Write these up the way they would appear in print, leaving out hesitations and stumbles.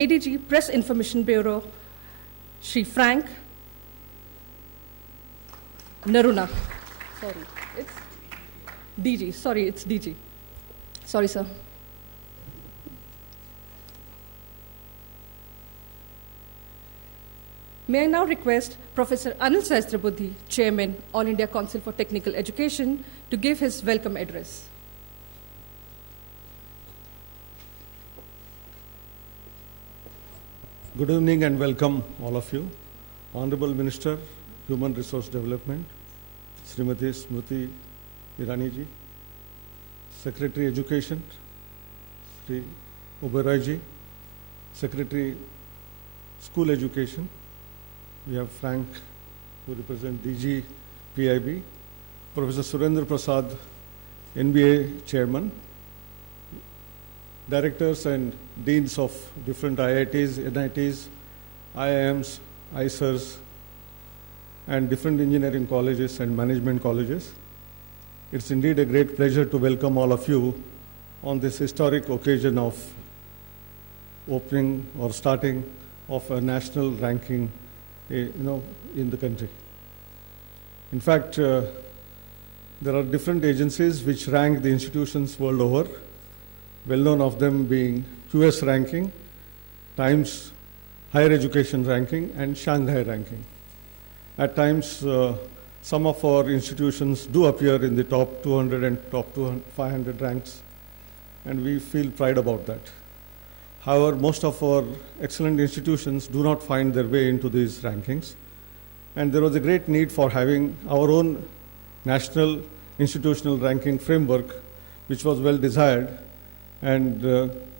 ADG Press Information Bureau, Shri Frank Naruna. Sorry, it's DG. Sorry, it's DG. Sorry, sir. May I now request Professor Anil Sahasrabuddhe, Chairman, All India Council for Technical Education, to give his welcome address. Good evening and welcome all of you. Honorable Minister, Human Resource Development, Srimati Smriti Irani ji, Secretary Education, Sri Oberoi ji, Secretary School Education. We have Frank, who represents DG PIB, Professor Surendra Prasad, NBA Chairman, directors and deans of different IITs, NITs, IIMs, ISERs, and different engineering colleges and management colleges. It's indeed a great pleasure to welcome all of you on this historic occasion of opening or starting of a national ranking, in the country. In fact, there are different agencies which rank the institutions world over, well known of them being QS ranking, Times Higher Education ranking, and Shanghai ranking. At times, some of our institutions do appear in the top 200 and top 500 ranks, and we feel pride about that. However, most of our excellent institutions do not find their way into these rankings, and there was a great need for having our own national institutional ranking framework, which was well desired, and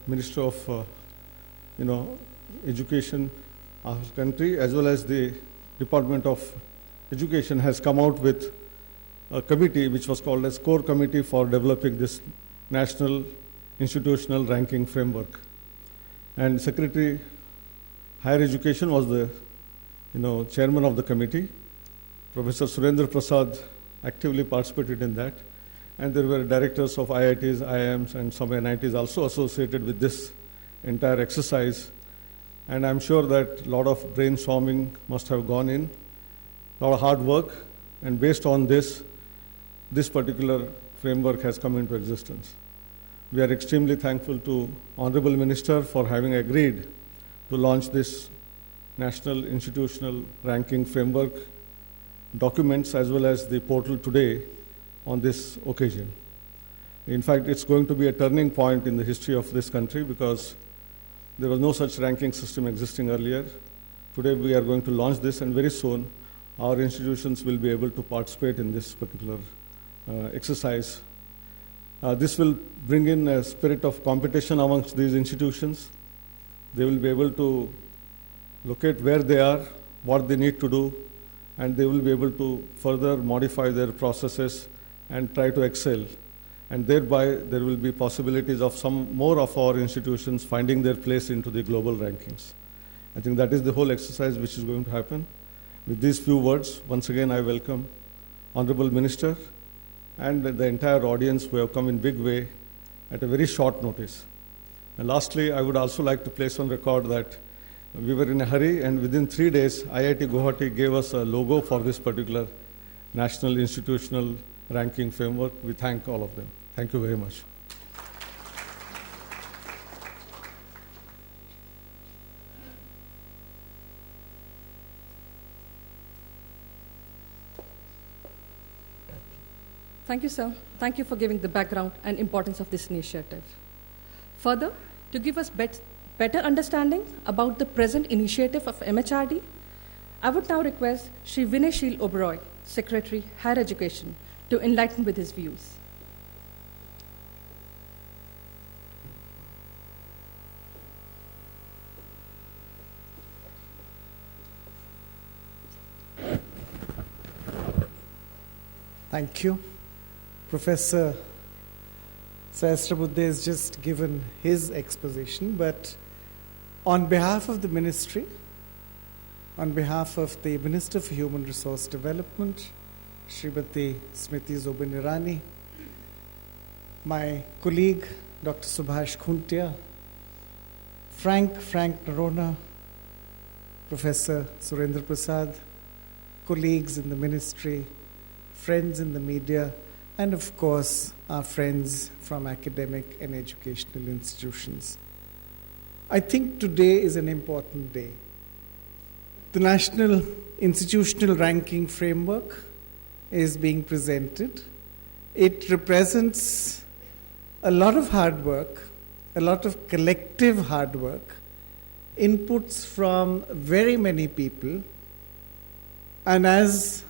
Minister of Education of our country, as well as the Department of Education, has come out with a committee which was called as Core Committee for developing this national institutional ranking framework. And Secretary Higher Education was the chairman of the committee. Professor Surendra Prasad actively participated in that. And there were directors of IITs, IIMs, and some NITs also associated with this entire exercise. And I'm sure that a lot of brainstorming must have gone in, a lot of hard work, and based on this particular framework has come into existence. We are extremely thankful to Honorable Minister for having agreed to launch this National Institutional Ranking Framework documents as well as the portal today on this occasion. In fact, it's going to be a turning point in the history of this country because there was no such ranking system existing earlier. Today we are going to launch this, and very soon our institutions will be able to participate in this particular exercise. This will bring in a spirit of competition amongst these institutions. They will be able to locate where they are, what they need to do, and they will be able to further modify their processes and try to excel. And thereby, there will be possibilities of some more of our institutions finding their place into the global rankings. I think that is the whole exercise which is going to happen. With these few words, once again, I welcome Honorable Minister and the entire audience who have come in big way at a very short notice. And lastly, I would also like to place on record that we were in a hurry, and within 3 days, IIT Guwahati gave us a logo for this particular National Institutional Ranking Framework. We thank all of them. Thank you very much. Thank you, sir. Thank you for giving the background and importance of this initiative. Further, to give us better understanding about the present initiative of MHRD, I would now request Shri Vinay Oberoi, Secretary, Higher Education, to enlighten with his views. Thank you. Professor Sahasrabuddhe has just given his exposition, but on behalf of the ministry, on behalf of the Minister for Human Resource Development, Srimati Smriti Irani, my colleague Dr. Subhash Khuntia, Frank Narona, Professor Surendra Prasad, colleagues in the ministry, friends in the media, and of course, our friends from academic and educational institutions. I think today is an important day. The National Institutional Ranking Framework is being presented. It represents a lot of hard work, a lot of collective hard work, inputs from very many people, and as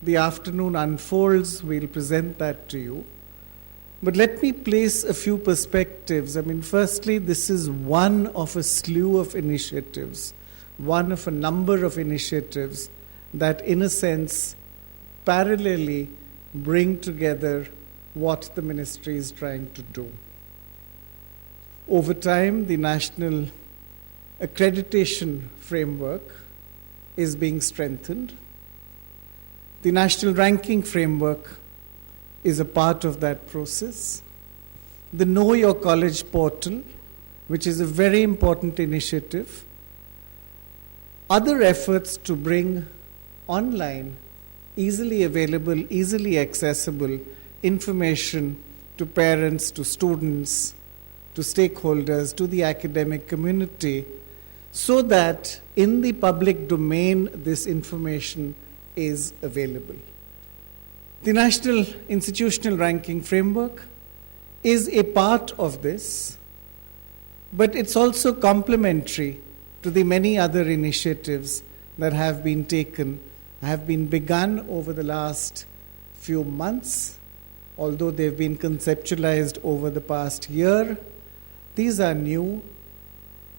the afternoon unfolds, we'll present that to you. But let me place a few perspectives. Firstly, this is one of a slew of initiatives, one of a number of initiatives that, in a sense, parallelly bring together what the ministry is trying to do. Over time, the National Accreditation Framework is being strengthened. The National Ranking Framework is a part of that process. The Know Your College portal, which is a very important initiative. Other efforts to bring online, easily available, easily accessible information to parents, to students, to stakeholders, to the academic community, so that in the public domain this information is available. The National Institutional Ranking Framework is a part of this, but it's also complementary to the many other initiatives that have been taken, have been begun over the last few months, although they've been conceptualized over the past year. These are new,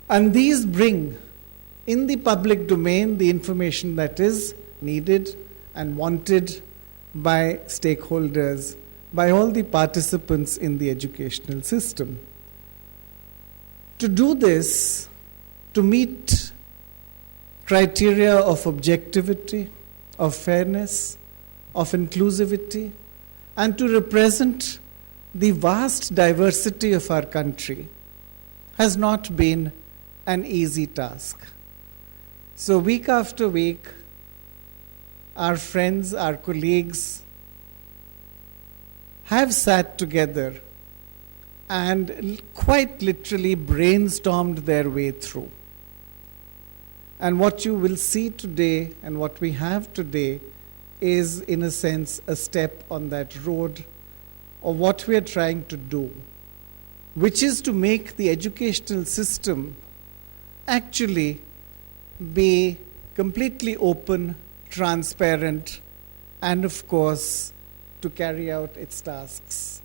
and these bring in the public domain the information that is needed and wanted by stakeholders, by all the participants in the educational system. To do this, to meet criteria of objectivity, of fairness, of inclusivity, and to represent the vast diversity of our country has not been an easy task. So week after week, our friends, our colleagues have sat together and quite literally brainstormed their way through. And what you will see today and what we have today is, in a sense, a step on that road of what we are trying to do, which is to make the educational system actually be completely open, transparent, and of course, to carry out its tasks.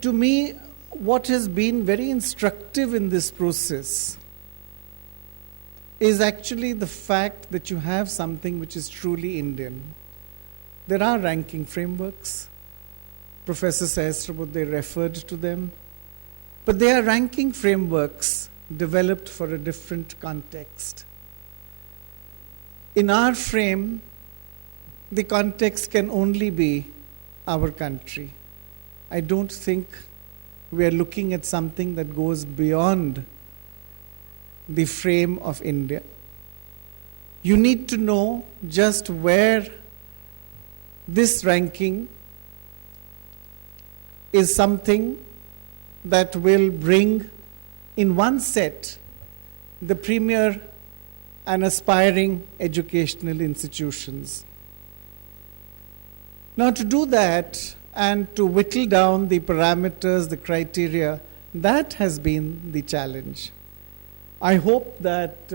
To me, what has been very instructive in this process is actually the fact that you have something which is truly Indian. There are ranking frameworks. Professor Sahasrabudhe referred to them. But they are ranking frameworks developed for a different context. In our frame, the context can only be our country. I don't think we are looking at something that goes beyond the frame of India. You need to know just where this ranking is something that will bring in one set the premier and aspiring educational institutions. Now, to do that and to whittle down the parameters, the criteria, that has been the challenge. I hope that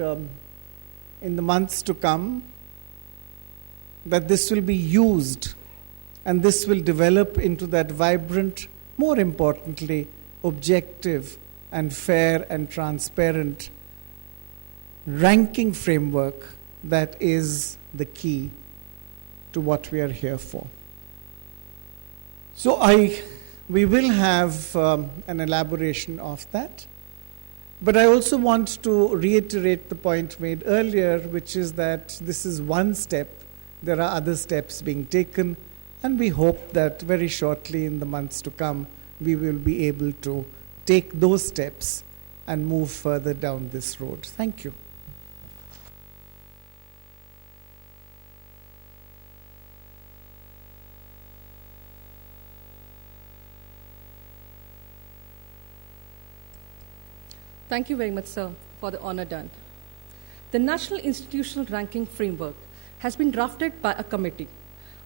in the months to come, that this will be used and this will develop into that vibrant, more importantly, objective and fair and transparent ranking framework that is the key to what we are here for. So we will have an elaboration of that. But I also want to reiterate the point made earlier, which is that this is one step. There are other steps being taken, and we hope that very shortly in the months to come, we will be able to take those steps and move further down this road. Thank you. Thank you very much, sir, for the honor done. The National Institutional Ranking Framework has been drafted by a committee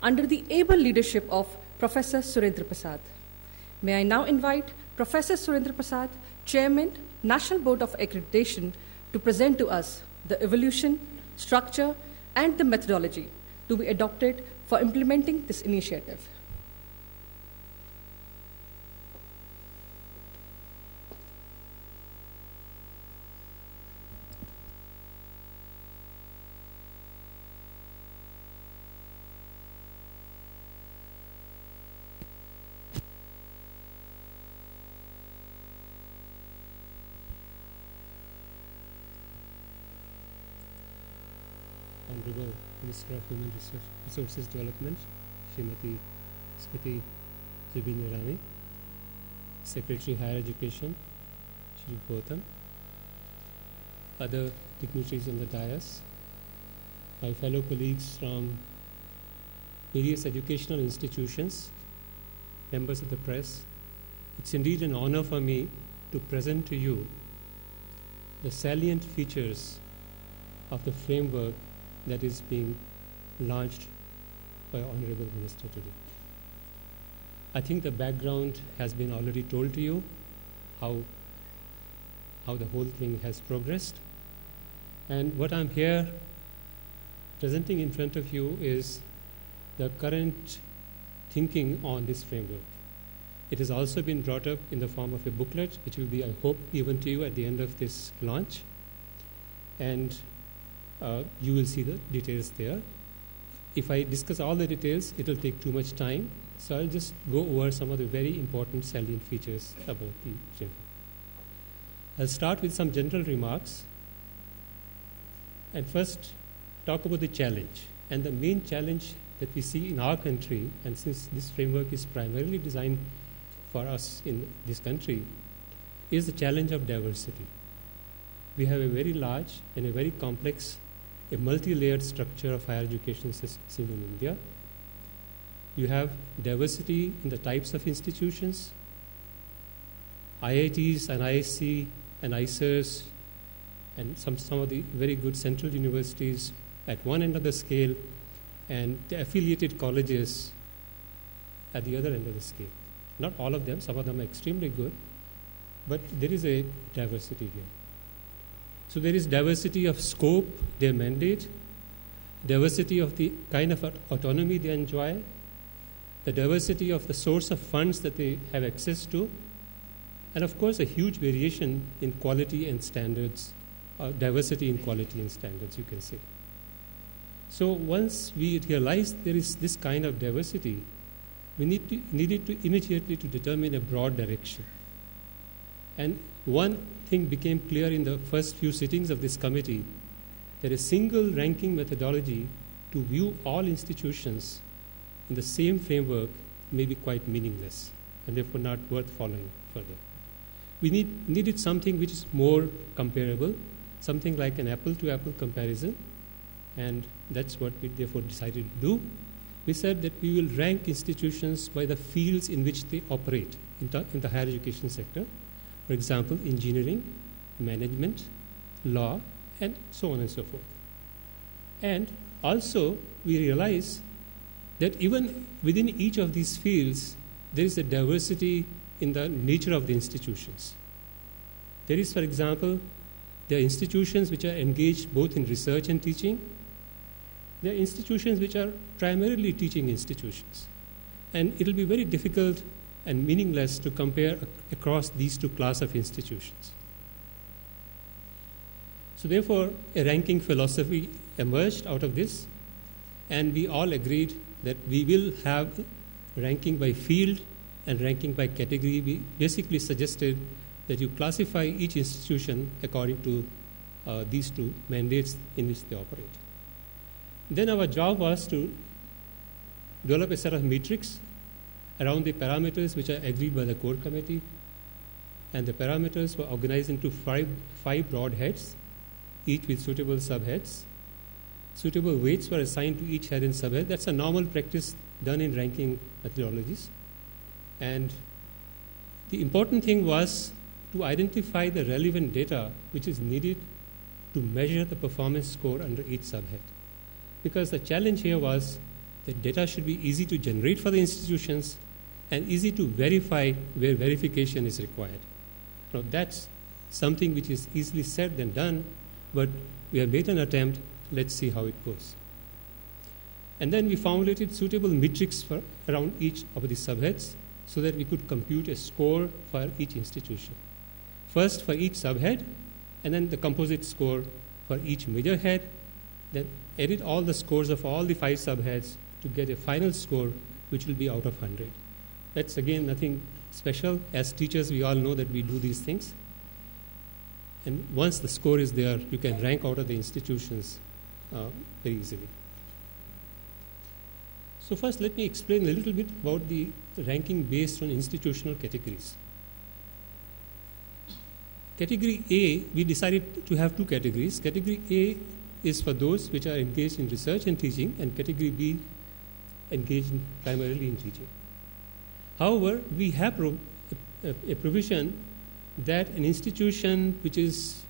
under the able leadership of Professor Surendra Prasad. May I now invite Professor Surendra Prasad, Chairman, National Board of Accreditation, to present to us the evolution, structure, and the methodology to be adopted for implementing this initiative. Honorable Minister of Human Resources Development, Srimati Smriti Irani, Secretary Higher Education, Shri Gautam, other dignitaries on the dais, my fellow colleagues from various educational institutions, members of the press, it's indeed an honor for me to present to you the salient features of the framework that is being launched by Honorable Minister today. I think the background has been already told to you, how the whole thing has progressed. And what I'm here presenting in front of you is the current thinking on this framework. It has also been brought up in the form of a booklet, which will be, I hope, given to you at the end of this launch. And you will see the details there. If I discuss all the details, it will take too much time. So I'll just go over some of the very important salient features about the framework. I'll start with some general remarks. And first, talk about the challenge. And the main challenge that we see in our country, and since this framework is primarily designed for us in this country, is the challenge of diversity. We have a very large and a very complex, a multi-layered structure of higher education system in India. You have diversity in the types of institutions, IITs and ISC and ICERs, and some of the very good central universities at one end of the scale, and the affiliated colleges at the other end of the scale. Not all of them, some of them are extremely good, but there is a diversity here. So there is diversity of scope, their mandate, diversity of the kind of autonomy they enjoy, the diversity of the source of funds that they have access to, and of course a huge variation in quality and standards, diversity in quality and standards, you can say. So once we realize there is this kind of diversity, we needed to immediately to determine a broad direction. And one thing became clear in the first few sittings of this committee, that a single ranking methodology to view all institutions in the same framework may be quite meaningless and therefore not worth following further. We needed something which is more comparable, something like an apple-to-apple comparison, and that's what we therefore decided to do. We said that we will rank institutions by the fields in which they operate in the higher education sector. For example, engineering, management, law, and so on and so forth. And also, we realize that even within each of these fields, there is a diversity in the nature of the institutions. There is, for example, there are institutions which are engaged both in research and teaching. There are institutions which are primarily teaching institutions. And it will be very difficult and meaningless to compare across these two classes of institutions. So therefore, a ranking philosophy emerged out of this, and we all agreed that we will have ranking by field and ranking by category. We basically suggested that you classify each institution according to these two mandates in which they operate. Then our job was to develop a set of metrics around the parameters which are agreed by the core committee, and the parameters were organized into five broad heads, each with suitable subheads. Suitable weights were assigned to each head and subhead. That's a normal practice done in ranking methodologies. And the important thing was to identify the relevant data which is needed to measure the performance score under each subhead. Because the challenge here was that data should be easy to generate for the institutions and easy to verify where verification is required. Now that's something which is easily said than done, but we have made an attempt. Let's see how it goes. And then we formulated suitable metrics for around each of the subheads so that we could compute a score for each institution. First for each subhead, and then the composite score for each major head, then edit all the scores of all the 5 subheads to get a final score which will be out of 100. That's again nothing special. As teachers, we all know that we do these things. And once the score is there, you can rank out of the institutions very easily. So first, let me explain a little bit about the ranking based on institutional categories. Category A, we decided to have 2 categories. Category A is for those which are engaged in research and teaching, and category B engaged primarily in teaching. However, we have a provision that an institution which is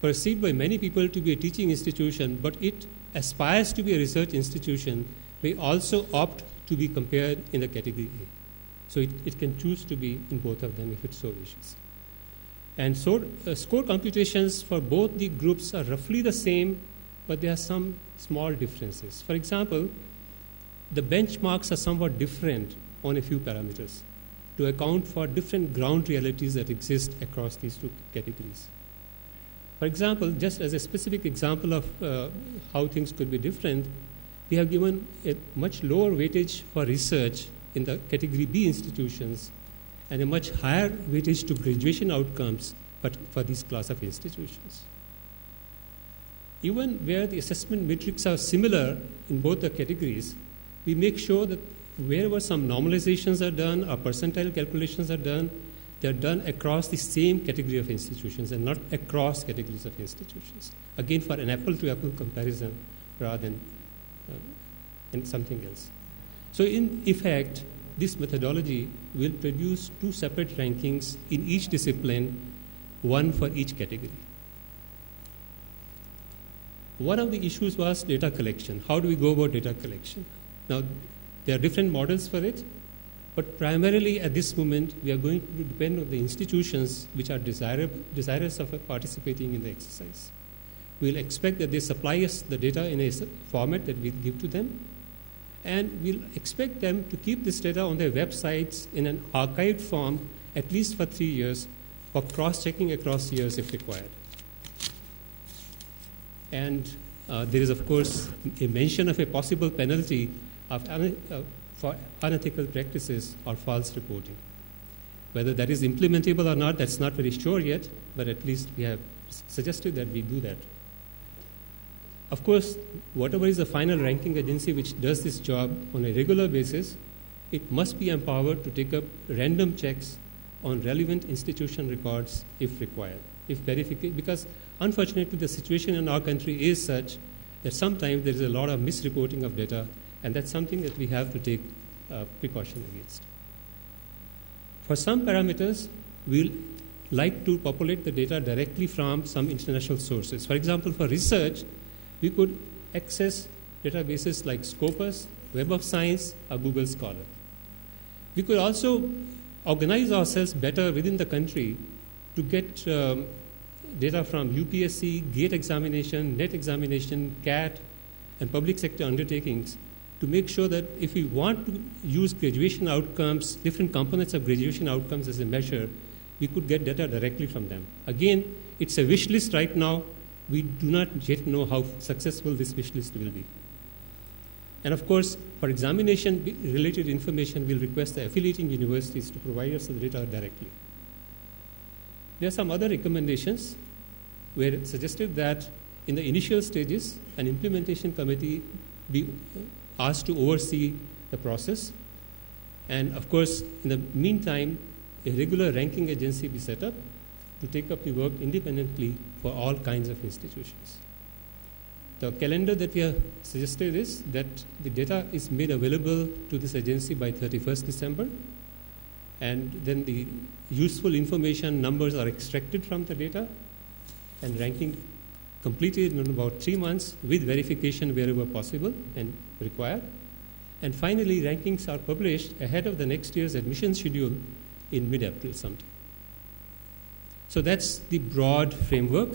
perceived by many people to be a teaching institution, but it aspires to be a research institution, may also opt to be compared in the category A. So it can choose to be in both of them if it so wishes. And so score computations for both the groups are roughly the same, but there are some small differences. For example, the benchmarks are somewhat different on a few parameters to account for different ground realities that exist across these 2 categories. For example, just as a specific example of how things could be different, we have given a much lower weightage for research in the category B institutions and a much higher weightage to graduation outcomes but for these class of institutions. Even where the assessment metrics are similar in both the categories, we make sure that wherever some normalizations are done or percentile calculations are done, they are done across the same category of institutions and not across categories of institutions. Again, for an apple-to-apple comparison rather than in something else. So in effect, this methodology will produce 2 separate rankings in each discipline, one for each category. One of the issues was data collection. How do we go about data collection? Now, there are different models for it, but primarily at this moment, we are going to depend on the institutions which are desirous of participating in the exercise. We'll expect that they supply us the data in a format that we give to them, and we'll expect them to keep this data on their websites in an archived form at least for 3 years for cross-checking across years if required. And there is, of course, a mention of a possible penalty for unethical practices or false reporting. Whether that is implementable or not, that's not very sure yet, but at least we have suggested that we do that. Of course, whatever is the final ranking agency which does this job on a regular basis, it must be empowered to take up random checks on relevant institution records if required, because unfortunately the situation in our country is such that sometimes there is a lot of misreporting of data, and that's something that we have to take precaution against. For some parameters, we'll like to populate the data directly from some international sources. For example, for research, we could access databases like Scopus, Web of Science, or Google Scholar. We could also organize ourselves better within the country to get data from UPSC, GATE examination, NET examination, CAT, and public sector undertakings to make sure that if we want to use graduation outcomes, different components of graduation outcomes as a measure, we could get data directly from them. Again, it's a wish list right now. We do not yet know how successful this wish list will be. And of course, for examination-related information, we'll request the affiliating universities to provide us the data directly. There are some other recommendations where it suggested that in the initial stages, an implementation committee be asked to oversee the process. And of course, in the meantime, a regular ranking agency be set up to take up the work independently for all kinds of institutions. The calendar that we have suggested is that the data is made available to this agency by 31st December, and then the useful information numbers are extracted from the data, and ranking completed in about 3 months with verification wherever possible and required. And finally, rankings are published ahead of the next year's admission schedule in mid-April sometime. So that's the broad framework,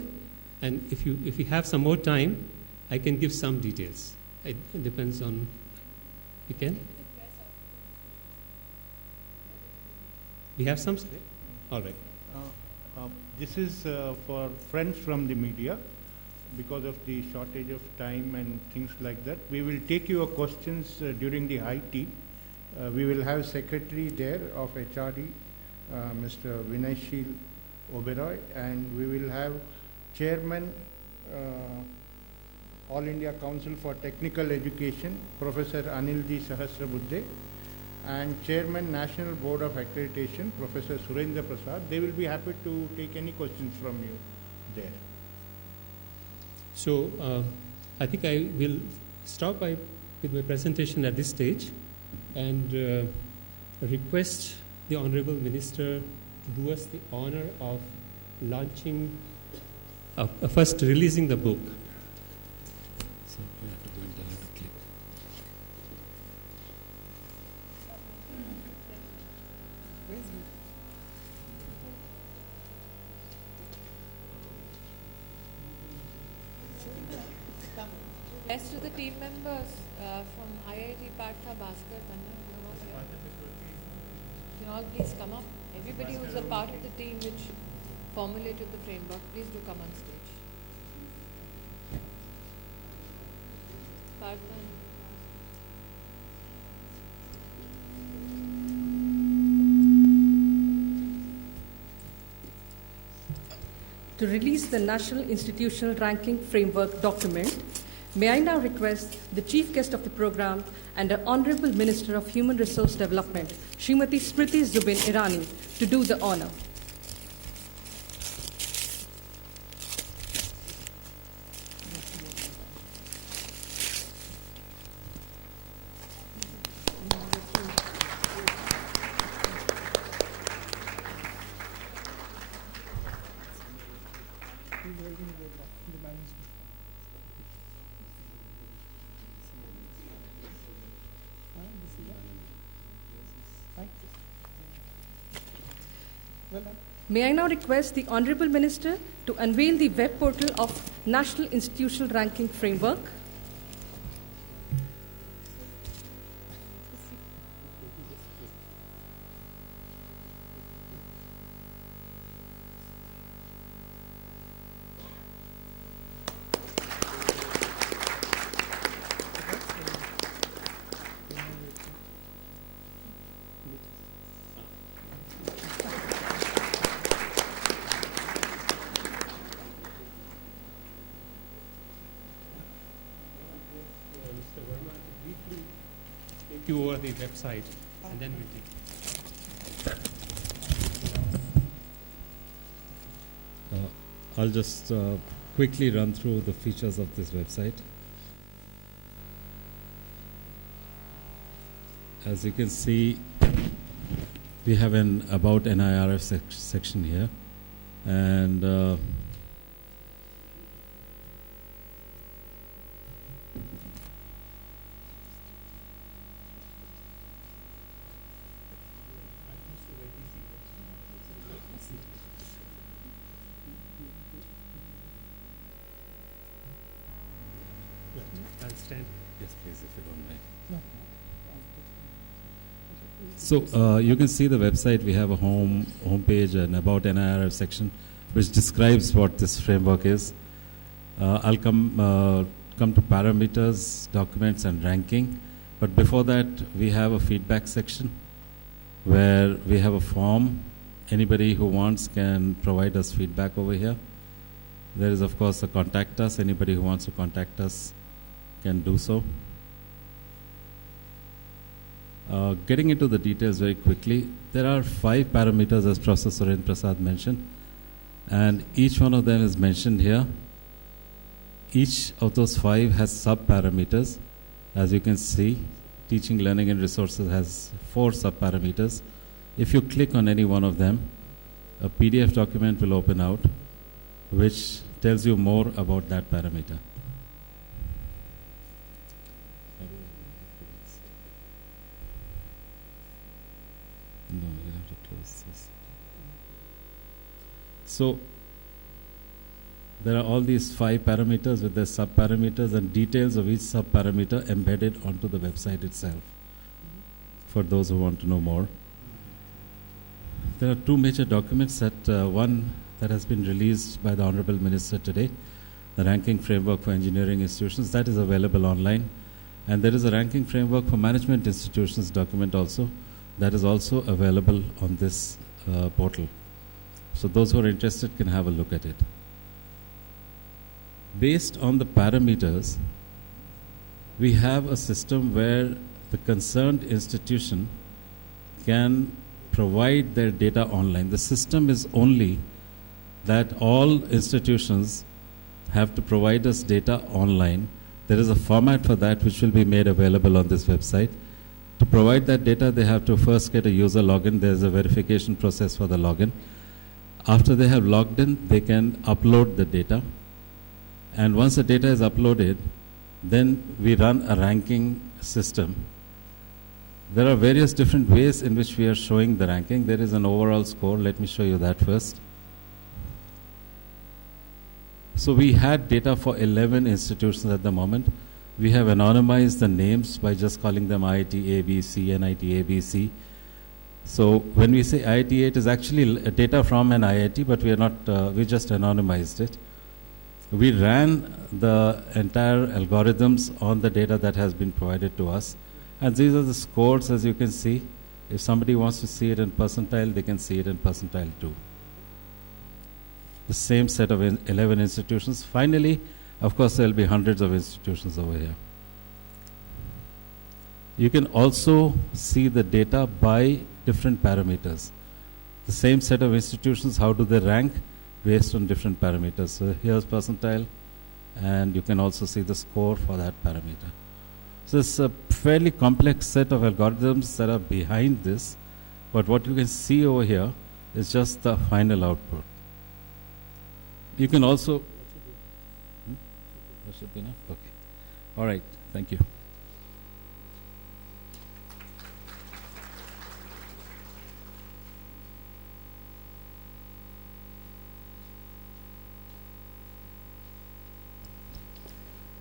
and if we have some more time, I can give some details. It depends on, you can? We have some? All right. This is for friends from the media. Because of the shortage of time and things like that, we will take your questions during the high tea. We will have secretary there of HRD, Mr. Vinayshil Oberoi, and we will have chairman, All India Council for Technical Education, Professor Anilji Sahasrabuddhe, and chairman, National Board of Accreditation, Professor Surendra Prasad. They will be happy to take any questions from you there. So I think I will stop with my presentation at this stage and request the Honorable Minister to do us the honor of launching, first releasing the book. So you have to go and tell her to click. Best to the team members from IIT Partha Bhaskar Kannan. You can all please come up. Everybody who's a part of the team which formulated the framework, please do come on stage. Partha. To release the National Institutional Ranking Framework document, may I now request the Chief Guest of the program and the Honorable Minister of Human Resource Development, Srimati Smriti Zubin Irani, to do the honor. May I now request the Honorable Minister to unveil the web portal of National Institutional Ranking Framework. You over the website, and then we'll take it. I'll just quickly run through the features of this website. As you can see, we have an About NIRF section here, and yes, please, if you don't mind. So you can see the website. We have a home page and About NIRF section, which describes what this framework is. I'll come to parameters, documents, and ranking. But before that, we have a feedback section where we have a form. Anybody who wants can provide us feedback over here. There is, of course, a contact us. Anybody who wants to contact us can do so. Getting into the details very quickly, there are 5 parameters as Professor Surendra Prasad mentioned, and each one of them is mentioned here. Each of those 5 has sub-parameters. As you can see, teaching, learning and resources has 4 sub-parameters. If you click on any one of them, a PDF document will open out which tells you more about that parameter. No, you have to close this. So there are all these 5 parameters with their sub-parameters and details of each sub-parameter embedded onto the website itself for those who want to know more. There are 2 major documents, one that has been released by the Honorable Minister today, the Ranking Framework for Engineering Institutions, that is available online. And there is a Ranking Framework for Management Institutions document also, that is also available on this portal. So those who are interested can have a look at it. Based on the parameters, we have a system where the concerned institution can provide their data online. The system is only that all institutions have to provide us data online. There is a format for that which will be made available on this website. To provide that data, they have to first get a user login. There is a verification process for the login. After they have logged in, they can upload the data. And once the data is uploaded, then we run a ranking system. There are various different ways in which we are showing the ranking. There is an overall score. Let me show you that first. So we had data for 11 institutions at the moment. We have anonymized the names by just calling them IIT ABC, NIT ABC. So when we say IIT, it is actually data from an IIT, but we are not. We just anonymized it. We ran the entire algorithms on the data that has been provided to us. And these are the scores, as you can see. If somebody wants to see it in percentile, they can see it in percentile too. The same set of 11 institutions. Finally, of course, there will be hundreds of institutions over here. You can also see the data by different parameters. The same set of institutions, how do they rank based on different parameters. So here's percentile, and you can also see the score for that parameter. So it's a fairly complex set of algorithms that are behind this, but what you can see over here is just the final output. You can also... That should be enough? Okay. All right. Thank you.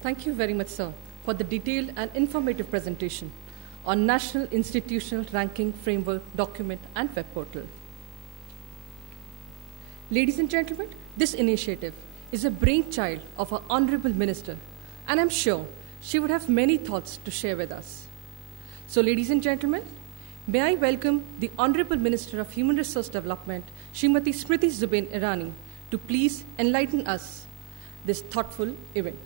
Thank you very much, sir, for the detailed and informative presentation on National Institutional Ranking Framework document and web portal. Ladies and gentlemen, this initiative is a brainchild of our Honorable Minister, and I'm sure she would have many thoughts to share with us. So, ladies and gentlemen, may I welcome the Honorable Minister of Human Resource Development, Srimati Smriti Irani, to please enlighten us this thoughtful event.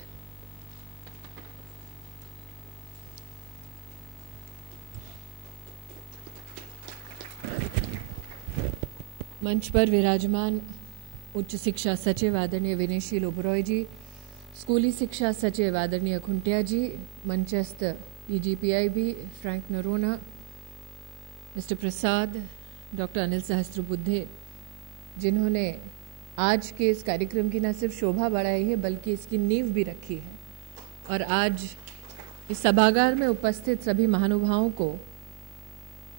मंच पर विराजमान उच्च शिक्षा सचिव आदरणीय विनयशील ओबरॉय जी, स्कूली शिक्षा सचिव आदरणीय खुंटिया जी, मंचस्थ PGPIB फ्रैंक नरोना, मिस्टर प्रसाद, डॉक्टर अनिल सहस्त्रबुद्धे, जिन्होंने आज के इस कार्यक्रम की न सिर्फ शोभा बढ़ाई है बल्कि इसकी नींव भी रखी है, और आज इस सभागार में उपस्थित सभी महानुभावों को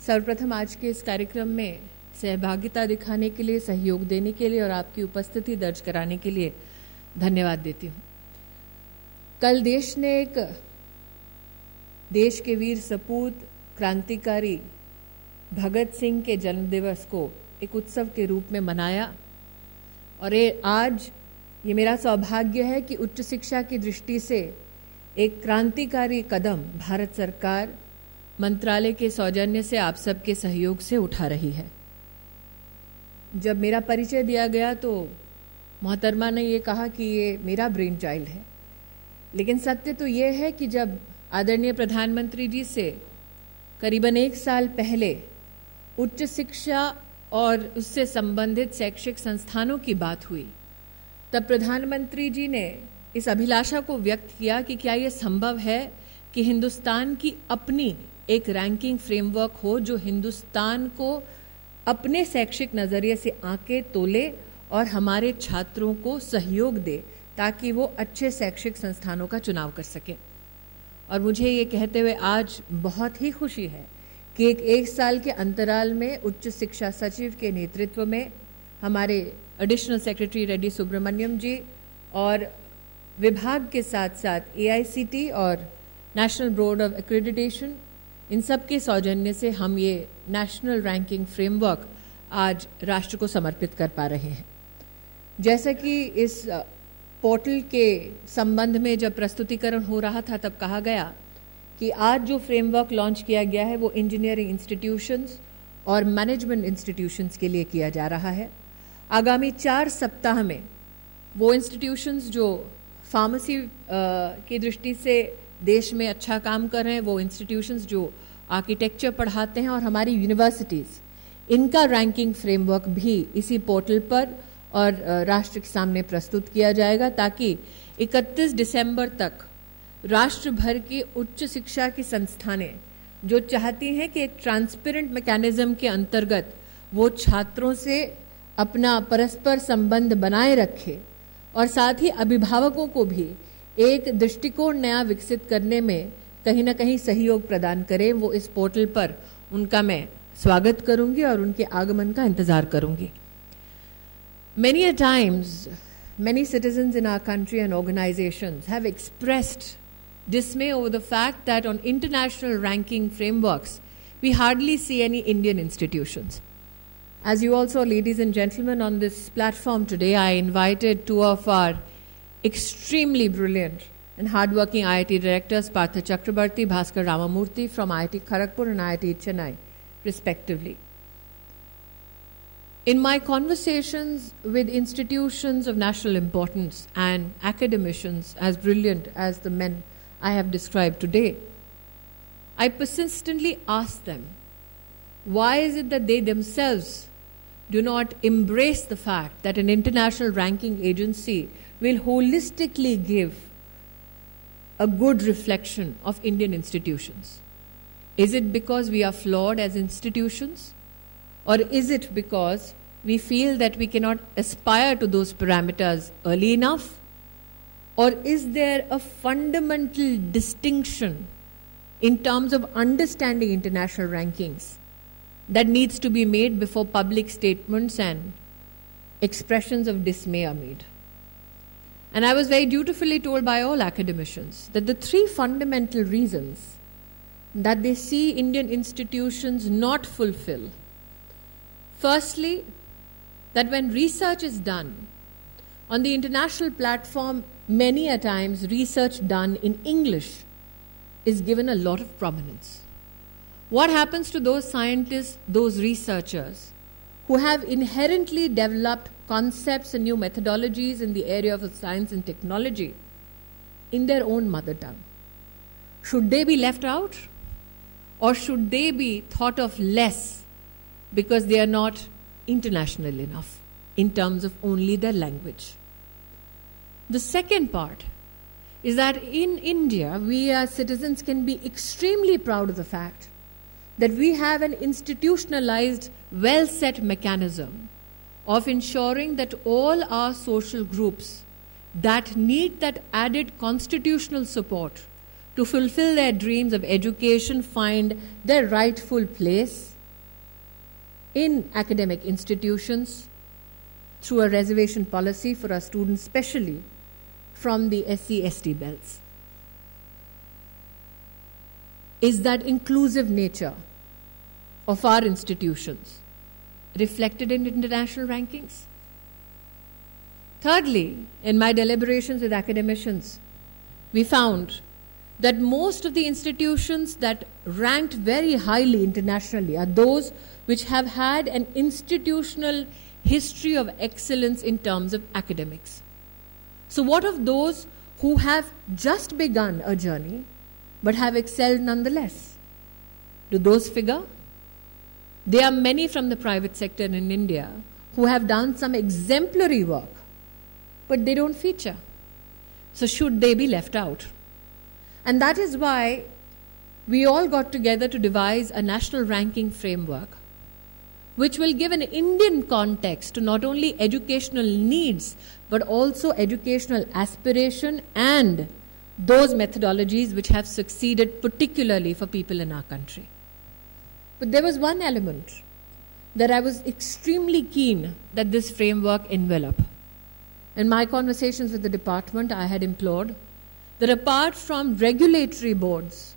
सर्वप्रथम आज के इस कार्यक्रम में सहभागिता दिखाने के लिए, सहयोग देने के लिए और आपकी उपस्थिति दर्ज कराने के लिए धन्यवाद देती हूँ। कल देश ने एक देश के वीर सपूत क्रांतिकारी भगत सिंह के जन्मदिवस को एक उत्सव के रूप में मनाया, और आज ये मेरा सौभाग्य है कि उच्च शिक्षा की दृष्टि से एक क्रांतिकारी कदम भारत सरकार मंत्रालय के सौजन्य से आप सबके सहयोग से उठा रही है। जब मेरा परिचय दिया गया तो मोहतरमा ने ये कहा कि ये मेरा ब्रेन चाइल्ड है, लेकिन सत्य तो ये है कि जब आदरणीय प्रधानमंत्री जी से करीबन 1 साल पहले उच्च शिक्षा और उससे संबंधित शैक्षिक संस्थानों की बात हुई, तब प्रधानमंत्री जी ने इस अभिलाषा को व्यक्त किया कि क्या ये संभव है कि हिंदुस्तान की अपनी एक रैंकिंग फ्रेमवर्क हो जो हिंदुस्तान को अपने शैक्षिक नज़रिए से आंके तोले और हमारे छात्रों को सहयोग दे ताकि वो अच्छे शैक्षिक संस्थानों का चुनाव कर सकें। और मुझे ये कहते हुए आज बहुत ही खुशी है कि एक साल के अंतराल में उच्च शिक्षा सचिव के नेतृत्व में हमारे एडिशनल सेक्रेटरी रेड्डी सुब्रमण्यम जी और विभाग के साथ साथ AICT और नेशनल बोर्ड ऑफ एक्रेडिटेशन, इन सब के सौजन्य से हम ये नेशनल रैंकिंग फ्रेमवर्क आज राष्ट्र को समर्पित कर पा रहे हैं। जैसा कि इस पोर्टल के संबंध में जब प्रस्तुतिकरण हो रहा था तब कहा गया कि आज जो फ्रेमवर्क लॉन्च किया गया है वो इंजीनियरिंग इंस्टीट्यूशंस और मैनेजमेंट इंस्टीट्यूशंस के लिए किया जा रहा है। आगामी 4 सप्ताह में वो इंस्टीट्यूशंस जो फार्मेसी की दृष्टि से देश में अच्छा काम कर रहे हैं, वो इंस्टीट्यूशंस जो आर्किटेक्चर पढ़ाते हैं और हमारी यूनिवर्सिटीज़, इनका रैंकिंग फ्रेमवर्क भी इसी पोर्टल पर और राष्ट्र के सामने प्रस्तुत किया जाएगा ताकि 31 दिसंबर तक राष्ट्र भर की उच्च शिक्षा की संस्थानें जो चाहती हैं कि एक ट्रांसपेरेंट मैकेनिज्म के अंतर्गत वो छात्रों से अपना परस्पर संबंध बनाए रखे और साथ ही अभिभावकों को भी एक दृष्टिकोण नया विकसित करने में कहीं ना कहीं सहयोग प्रदान करें, वो इस पोर्टल पर उनका मैं स्वागत करूंगी और उनके आगमन का इंतजार करूंगी। Many a times, many citizens in our country and organizations have expressed dismay over the fact that on international ranking frameworks, we hardly see any Indian institutions. As you also, ladies and gentlemen, on this platform today, I invited 2 of our extremely brilliant and hardworking IIT directors, Partha Chakrabarti, Bhaskar Ramamurthy from IIT Kharagpur and IIT Chennai, respectively. In my conversations with institutions of national importance and academicians as brilliant as the men I have described today, I persistently ask them, why is it that they themselves do not embrace the fact that an international ranking agency will holistically give a good reflection of Indian institutions? Is it because we are flawed as institutions? Or is it because we feel that we cannot aspire to those parameters early enough? Or is there a fundamental distinction in terms of understanding international rankings that needs to be made before public statements and expressions of dismay are made? And I was very dutifully told by all academicians that the 3 fundamental reasons that they see Indian institutions not fulfill. Firstly, that when research is done on the international platform, many a times research done in English is given a lot of prominence. What happens to those scientists, those researchers who have inherently developed concepts and new methodologies in the area of science and technology in their own mother tongue? Should they be left out? Or should they be thought of less because they are not international enough in terms of only their language? The second part is that in India, we as citizens can be extremely proud of the fact that we have an institutionalized, well-set mechanism of ensuring that all our social groups that need that added constitutional support to fulfill their dreams of education find their rightful place in academic institutions through a reservation policy for our students, especially from the SC/ST belts. Is that inclusive nature of our institutions reflected in international rankings? Thirdly, in my deliberations with academicians, we found that most of the institutions that ranked very highly internationally are those which have had an institutional history of excellence in terms of academics. So what of those who have just begun a journey but have excelled nonetheless? Do those figure? There are many from the private sector in India who have done some exemplary work, but they don't feature. So should they be left out? And that is why we all got together to devise a national ranking framework which will give an Indian context to not only educational needs but also educational aspiration and those methodologies which have succeeded particularly for people in our country. But there was one element that I was extremely keen that this framework envelop. In my conversations with the department, I had implored that apart from regulatory boards,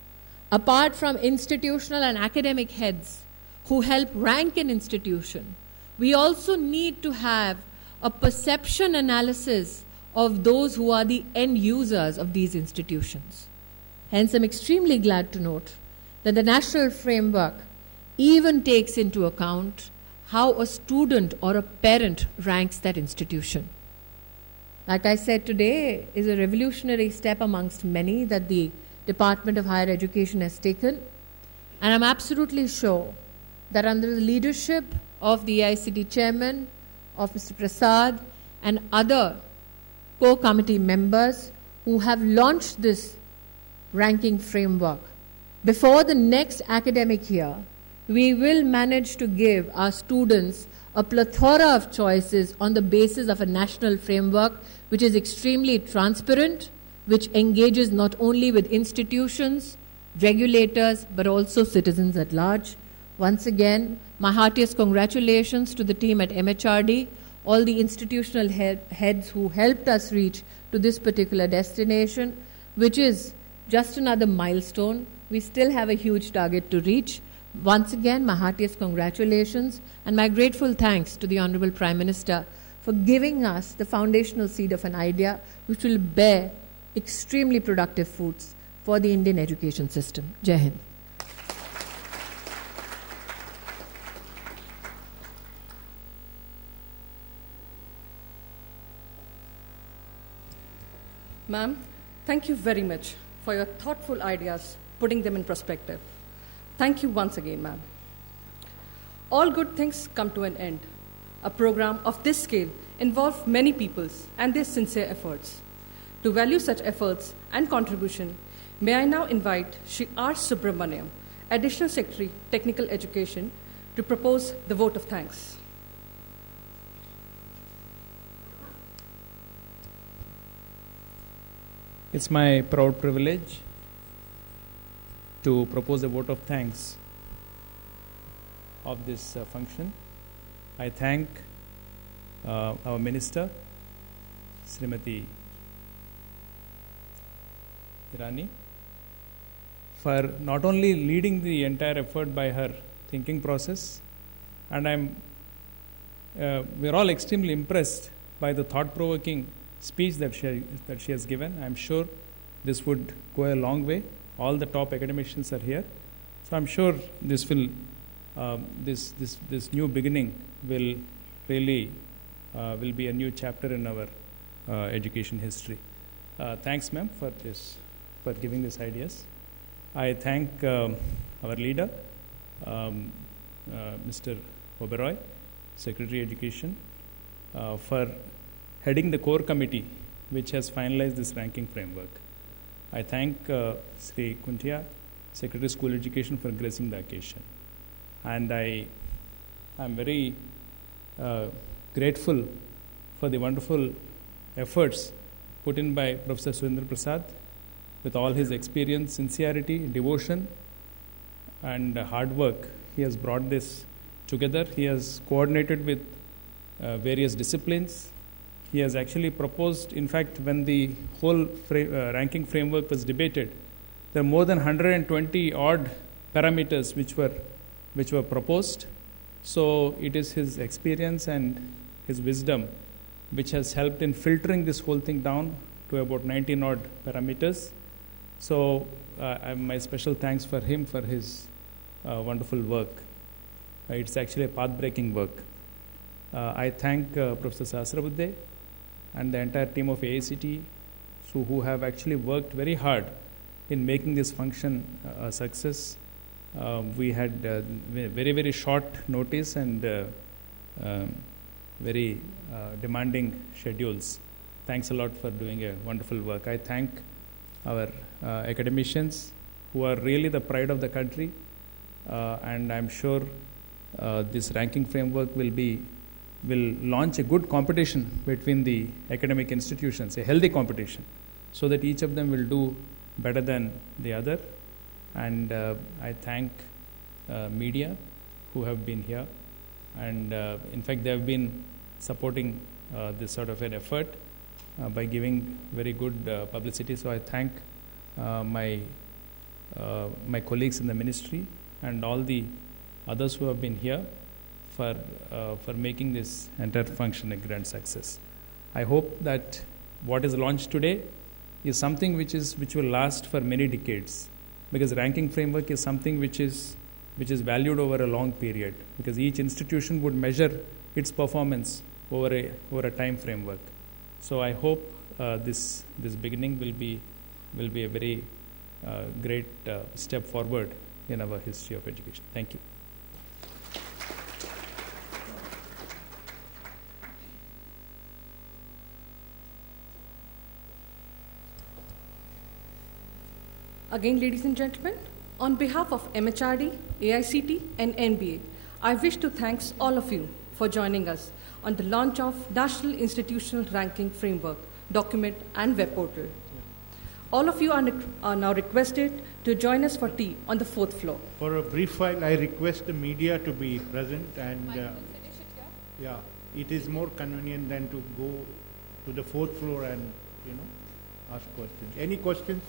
apart from institutional and academic heads who help rank an institution, we also need to have a perception analysis of those who are the end users of these institutions. Hence, I'm extremely glad to note that the national framework even takes into account how a student or a parent ranks that institution. Like I said, today is a revolutionary step amongst many that the Department of Higher Education has taken. And I'm absolutely sure that under the leadership of the AICT chairman, of Mr. Prasad, and other core committee members who have launched this ranking framework, before the next academic year, we will manage to give our students a plethora of choices on the basis of a national framework which is extremely transparent, which engages not only with institutions, regulators, but also citizens at large. Once again, my heartiest congratulations to the team at MHRD, all the institutional heads who helped us reach to this particular destination, which is just another milestone. We still have a huge target to reach. Once again, my heartiest congratulations and my grateful thanks to the Honorable Prime Minister for giving us the foundational seed of an idea which will bear extremely productive fruits for the Indian education system. Jai Hind. Ma'am, thank you very much for your thoughtful ideas, putting them in perspective. Thank you once again, ma'am. All good things come to an end. A program of this scale involves many peoples and their sincere efforts. To value such efforts and contribution, may I now invite Shri R. Subramaniam, Additional Secretary, Technical Education, to propose the vote of thanks. It's my proud privilege to propose a vote of thanks of this function. I thank our Minister, Smriti Irani, for not only leading the entire effort by her thinking process, and we're all extremely impressed by the thought-provoking speech that she has given. I'm sure this would go a long way. All the top academicians are here, so I'm sure this will this new beginning will really will be a new chapter in our education history. Thanks, ma'am, for giving these ideas. I thank our leader, Mr. Oberoi, Secretary Education, for heading the core committee which has finalized this ranking framework. I thank Sri Kuntia, Secretary School Education, for gracing the occasion. And I am very grateful for the wonderful efforts put in by Professor Surendra Prasad with all his experience, sincerity, devotion, and hard work. He has brought this together. He has coordinated with various disciplines. He has actually proposed, in fact, when the whole ranking framework was debated, there are more than 120 odd parameters which were proposed. So it is his experience and his wisdom which has helped in filtering this whole thing down to about 19 odd parameters. So my special thanks for him for his wonderful work. It's actually a path-breaking work. I thank Professor Sahasrabudhe and the entire team of AICT, who have actually worked very hard in making this function a success. we had very, very short notice and very demanding schedules. Thanks a lot for doing a wonderful work. I thank our academicians who are really the pride of the country, and I'm sure this ranking framework will launch a good competition between the academic institutions, a healthy competition, so that each of them will do better than the other. And I thank media who have been here, and in fact they have been supporting this sort of an effort by giving very good publicity. So I thank my colleagues in the ministry and all the others who have been here for making this entire function a grand success. I hope that what is launched today is something which will last for many decades, because ranking framework is something which is valued over a long period, because each institution would measure its performance over a time framework. So I hope this beginning will be a very great step forward in our history of education. Thank you. Again, ladies and gentlemen, on behalf of MHRD, AICT, and NBA, I wish to thank all of you for joining us on the launch of National Institutional Ranking Framework document and web portal. All of you are now requested to join us for tea on the 4th floor. For a brief while, I request the media to be present, and yeah, it is more convenient than to go to the 4th floor and ask questions. Any questions?